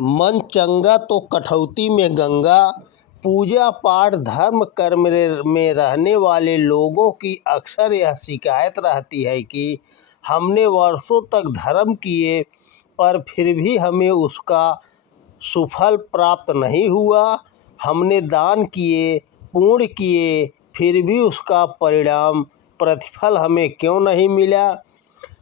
मन चंगा तो कठौती में गंगा। पूजा पाठ धर्म कर्म में रहने वाले लोगों की अक्सर यह शिकायत रहती है कि हमने वर्षों तक धर्म किए पर फिर भी हमें उसका सुफल प्राप्त नहीं हुआ। हमने दान किए, पुण्य किए, फिर भी उसका परिणाम प्रतिफल हमें क्यों नहीं मिला।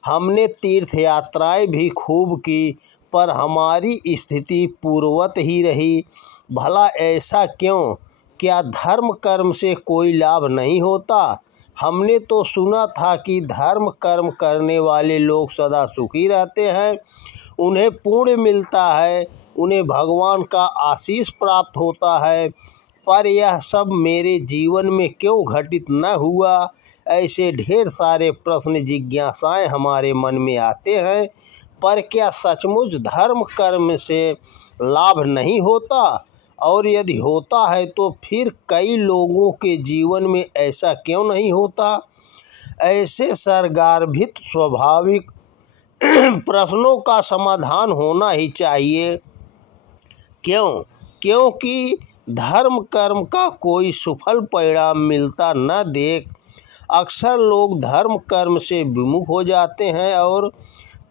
हमने तीर्थ यात्राएं भी खूब की पर हमारी स्थिति पूर्ववत ही रही। भला ऐसा क्यों? क्या धर्म कर्म से कोई लाभ नहीं होता? हमने तो सुना था कि धर्म कर्म करने वाले लोग सदा सुखी रहते हैं, उन्हें पुण्य मिलता है, उन्हें भगवान का आशीष प्राप्त होता है। पर यह सब मेरे जीवन में क्यों घटित न हुआ? ऐसे ढेर सारे प्रश्न जिज्ञासाएं हमारे मन में आते हैं। पर क्या सचमुच धर्म कर्म से लाभ नहीं होता? और यदि होता है तो फिर कई लोगों के जीवन में ऐसा क्यों नहीं होता? ऐसे सरगार्भित स्वाभाविक प्रश्नों का समाधान होना ही चाहिए। क्यों? क्योंकि धर्म कर्म का कोई सफल परिणाम मिलता न देख अक्सर लोग धर्म कर्म से विमुख हो जाते हैं और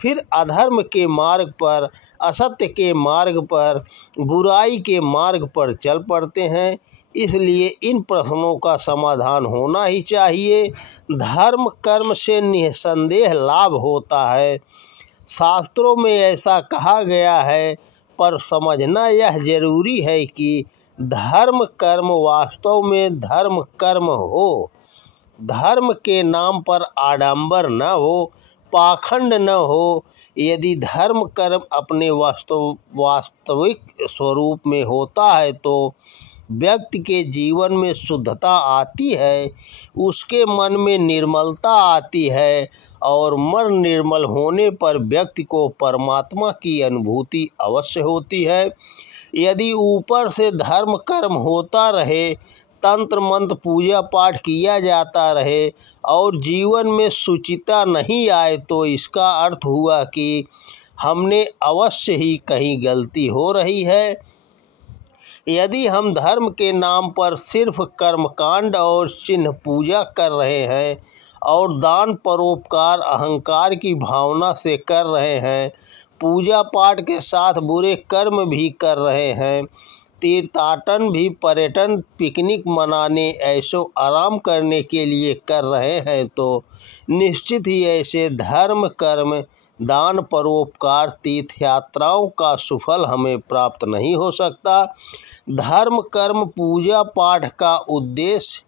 फिर अधर्म के मार्ग पर, असत्य के मार्ग पर, बुराई के मार्ग पर चल पड़ते हैं। इसलिए इन प्रश्नों का समाधान होना ही चाहिए। धर्म कर्म से निसंदेह लाभ होता है, शास्त्रों में ऐसा कहा गया है, पर समझना यह जरूरी है कि धर्म कर्म वास्तव में धर्म कर्म हो, धर्म के नाम पर आडंबर न हो, पाखंड न हो। यदि धर्म कर्म अपने वास्तविक स्वरूप में होता है तो व्यक्ति के जीवन में शुद्धता आती है, उसके मन में निर्मलता आती है और मन निर्मल होने पर व्यक्ति को परमात्मा की अनुभूति अवश्य होती है। यदि ऊपर से धर्म कर्म होता रहे, तंत्र मंत्र पूजा पाठ किया जाता रहे और जीवन में शुचिता नहीं आए तो इसका अर्थ हुआ कि हमने अवश्य ही कहीं गलती हो रही है। यदि हम धर्म के नाम पर सिर्फ कर्मकांड और चिन्ह पूजा कर रहे हैं और दान परोपकार अहंकार की भावना से कर रहे हैं, पूजा पाठ के साथ बुरे कर्म भी कर रहे हैं, तीर्थाटन भी पर्यटन पिकनिक मनाने ऐशो आराम करने के लिए कर रहे हैं, तो निश्चित ही ऐसे धर्म कर्म दान परोपकार तीर्थ यात्राओं का सुफल हमें प्राप्त नहीं हो सकता। धर्म कर्म पूजा पाठ का उद्देश्य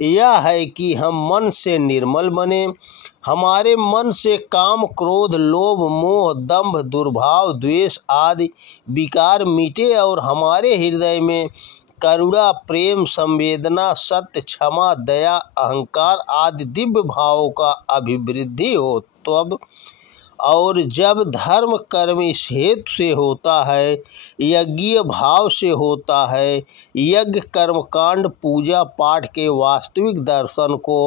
यह है कि हम मन से निर्मल बने, हमारे मन से काम क्रोध लोभ मोह दंभ दुर्भाव द्वेष आदि विकार मिटे और हमारे हृदय में करुणा प्रेम संवेदना सत्य क्षमा दया अहंकार आदि दिव्य भावों का अभिवृद्धि हो। तब और जब धर्म कर्म इस हेतु से होता है, यज्ञीय भाव से होता है, यज्ञ कर्मकांड पूजा पाठ के वास्तविक दर्शन को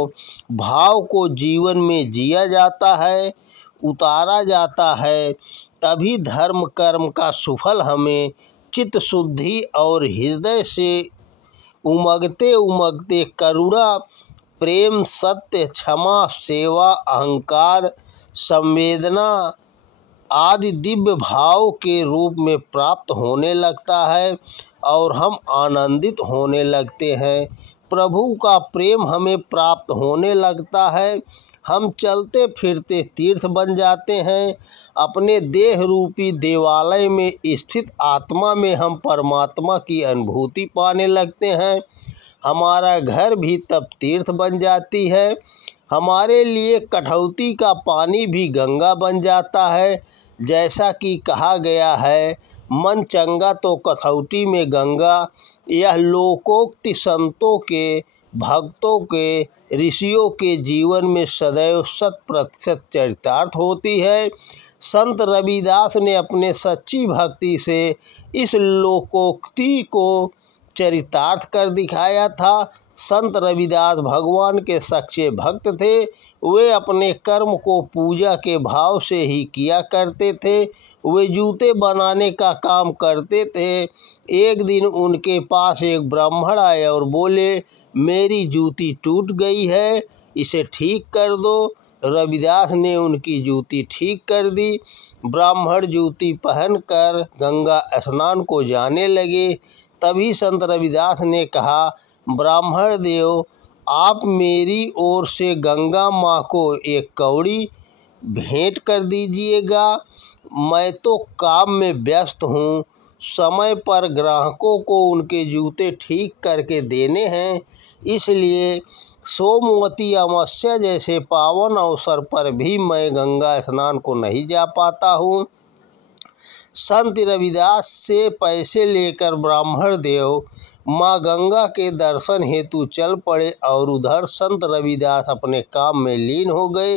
भाव को जीवन में जिया जाता है, उतारा जाता है, तभी धर्म कर्म का सुफल हमें चित्त शुद्धि और हृदय से उमगते उमगते करुणा प्रेम सत्य क्षमा सेवा अहंकार संवेदना आदि दिव्य भाव के रूप में प्राप्त होने लगता है और हम आनंदित होने लगते हैं। प्रभु का प्रेम हमें प्राप्त होने लगता है। हम चलते फिरते तीर्थ बन जाते हैं। अपने देह रूपी देवालय में स्थित आत्मा में हम परमात्मा की अनुभूति पाने लगते हैं। हमारा घर भी तब तीर्थ बन जाती है। हमारे लिए कठौती का पानी भी गंगा बन जाता है। जैसा कि कहा गया है, मन चंगा तो कठौती में गंगा। यह लोकोक्ति संतों के, भक्तों के, ऋषियों के जीवन में सदैव 100% चरितार्थ होती है। संत रविदास ने अपने सच्ची भक्ति से इस लोकोक्ति को चरितार्थ कर दिखाया था। संत रविदास भगवान के सच्चे भक्त थे। वे अपने कर्म को पूजा के भाव से ही किया करते थे। वे जूते बनाने का काम करते थे। एक दिन उनके पास एक ब्राह्मण आए और बोले, मेरी जूती टूट गई है, इसे ठीक कर दो। रविदास ने उनकी जूती ठीक कर दी। ब्राह्मण जूती पहनकर गंगा स्नान को जाने लगे। तभी संत रविदास ने कहा, ब्राह्मण देव, आप मेरी ओर से गंगा माँ को एक कौड़ी भेंट कर दीजिएगा। मैं तो काम में व्यस्त हूँ, समय पर ग्राहकों को उनके जूते ठीक करके देने हैं, इसलिए सोमवती अमावस्या जैसे पावन अवसर पर भी मैं गंगा स्नान को नहीं जा पाता हूँ। संत रविदास से पैसे लेकर ब्राह्मण देव माँ गंगा के दर्शन हेतु चल पड़े और उधर संत रविदास अपने काम में लीन हो गए।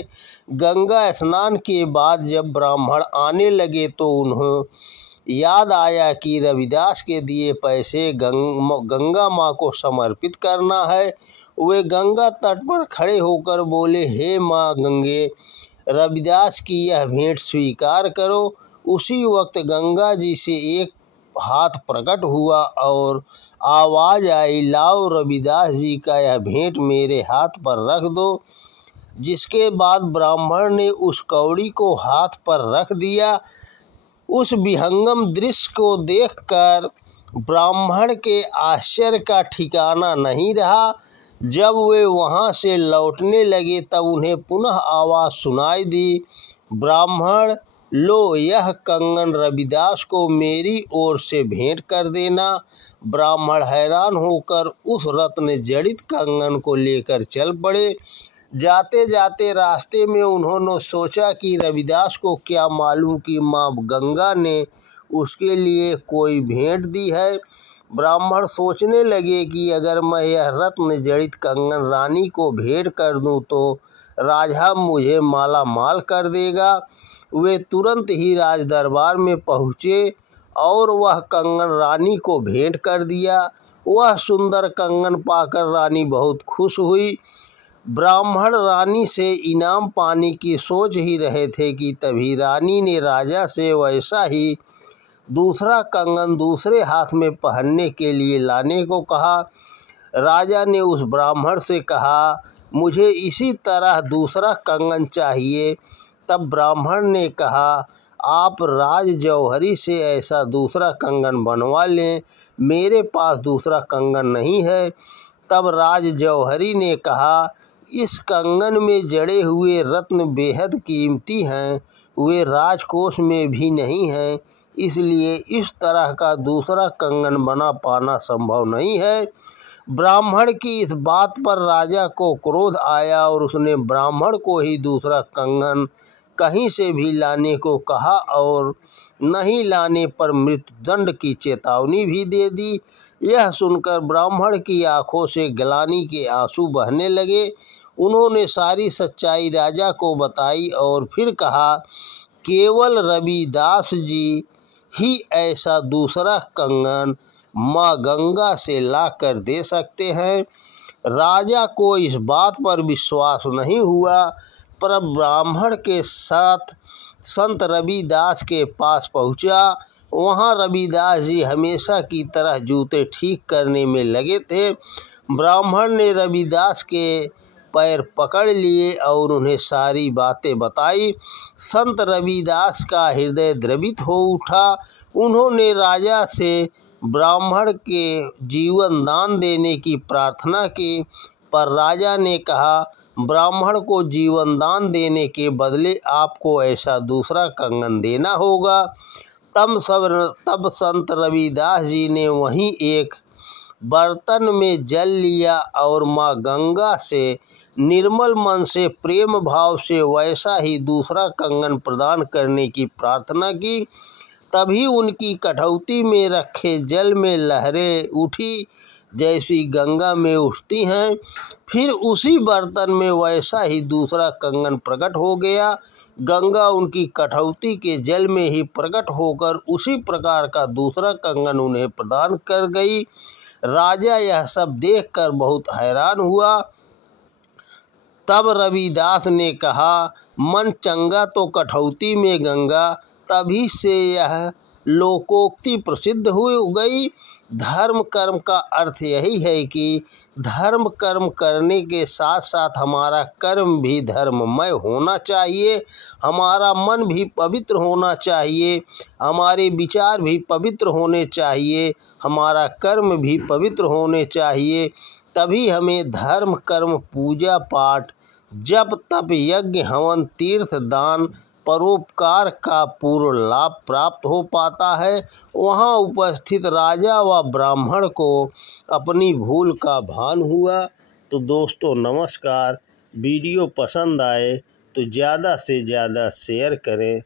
गंगा स्नान के बाद जब ब्राह्मण आने लगे तो उन्हें याद आया कि रविदास के दिए पैसे गंगा माँ को समर्पित करना है। वे गंगा तट पर खड़े होकर बोले, हे माँ गंगे, रविदास की यह भेंट स्वीकार करो। उसी वक्त गंगा जी से एक हाथ प्रकट हुआ और आवाज़ आई, लाओ रविदास जी का यह भेंट मेरे हाथ पर रख दो। जिसके बाद ब्राह्मण ने उस कौड़ी को हाथ पर रख दिया। उस विहंगम दृश्य को देखकर ब्राह्मण के आश्चर्य का ठिकाना नहीं रहा। जब वे वहाँ से लौटने लगे तब उन्हें पुनः आवाज़ सुनाई दी, ब्राह्मण, लो यह कंगन रविदास को मेरी ओर से भेंट कर देना। ब्राह्मण हैरान होकर उस रत्न जड़ित कंगन को लेकर चल पड़े। जाते जाते रास्ते में उन्होंने सोचा कि रविदास को क्या मालूम कि माँ गंगा ने उसके लिए कोई भेंट दी है। ब्राह्मण सोचने लगे कि अगर मैं यह रत्न जड़ित कंगन रानी को भेंट कर दूं तो राजा मुझे माला माल कर देगा। वे तुरंत ही राज दरबार में पहुँचे और वह कंगन रानी को भेंट कर दिया। वह सुंदर कंगन पाकर रानी बहुत खुश हुई। ब्राह्मण रानी से इनाम पाने की सोच ही रहे थे कि तभी रानी ने राजा से वैसा ही दूसरा कंगन दूसरे हाथ में पहनने के लिए लाने को कहा। राजा ने उस ब्राह्मण से कहा, मुझे इसी तरह दूसरा कंगन चाहिए। तब ब्राह्मण ने कहा, आप राज जौहरी से ऐसा दूसरा कंगन बनवा लें, मेरे पास दूसरा कंगन नहीं है। तब राज जौहरी ने कहा, इस कंगन में जड़े हुए रत्न बेहद कीमती हैं, वे राजकोष में भी नहीं हैं, इसलिए इस तरह का दूसरा कंगन बना पाना संभव नहीं है। ब्राह्मण की इस बात पर राजा को क्रोध आया और उसने ब्राह्मण को ही दूसरा कंगन कहीं से भी लाने को कहा और नहीं लाने पर मृत्युदंड की चेतावनी भी दे दी। यह सुनकर ब्राह्मण की आंखों से ग्लानि के आंसू बहने लगे। उन्होंने सारी सच्चाई राजा को बताई और फिर कहा, केवल रविदास जी ही ऐसा दूसरा कंगन माँ गंगा से लाकर दे सकते हैं। राजा को इस बात पर विश्वास नहीं हुआ, पर ब्राह्मण के साथ संत रविदास के पास पहुँचा। वहाँ रविदास जी हमेशा की तरह जूते ठीक करने में लगे थे। ब्राह्मण ने रविदास के पैर पकड़ लिए और उन्हें सारी बातें बताई। संत रविदास का हृदय द्रवित हो उठा। उन्होंने राजा से ब्राह्मण के जीवन दान देने की प्रार्थना की, पर राजा ने कहा, ब्राह्मण को जीवन दान देने के बदले आपको ऐसा दूसरा कंगन देना होगा। तब संत रविदास जी ने वहीं एक बर्तन में जल लिया और माँ गंगा से निर्मल मन से प्रेम भाव से वैसा ही दूसरा कंगन प्रदान करने की प्रार्थना की। तभी उनकी कठौती में रखे जल में लहरें उठी जैसी गंगा में उठती हैं। फिर उसी बर्तन में वैसा ही दूसरा कंगन प्रकट हो गया। गंगा उनकी कठौती के जल में ही प्रकट होकर उसी प्रकार का दूसरा कंगन उन्हें प्रदान कर गई। राजा यह सब देखकर बहुत हैरान हुआ। तब रविदास ने कहा, मन चंगा तो कठौती में गंगा तभी से यह लोकोक्ति प्रसिद्ध हो गई। धर्म कर्म का अर्थ यही है कि धर्म कर्म करने के साथ साथ हमारा कर्म भी धर्ममय होना चाहिए, हमारा मन भी पवित्र होना चाहिए, हमारे विचार भी पवित्र होने चाहिए, हमारा कर्म भी पवित्र होने चाहिए। तभी हमें धर्म कर्म पूजा पाठ जप तप यज्ञ हवन तीर्थ दान परोपकार का पूर्ण लाभ प्राप्त हो पाता है। वहाँ उपस्थित राजा व ब्राह्मण को अपनी भूल का भान हुआ। तो दोस्तों नमस्कार, वीडियो पसंद आए तो ज़्यादा से ज़्यादा शेयर करें,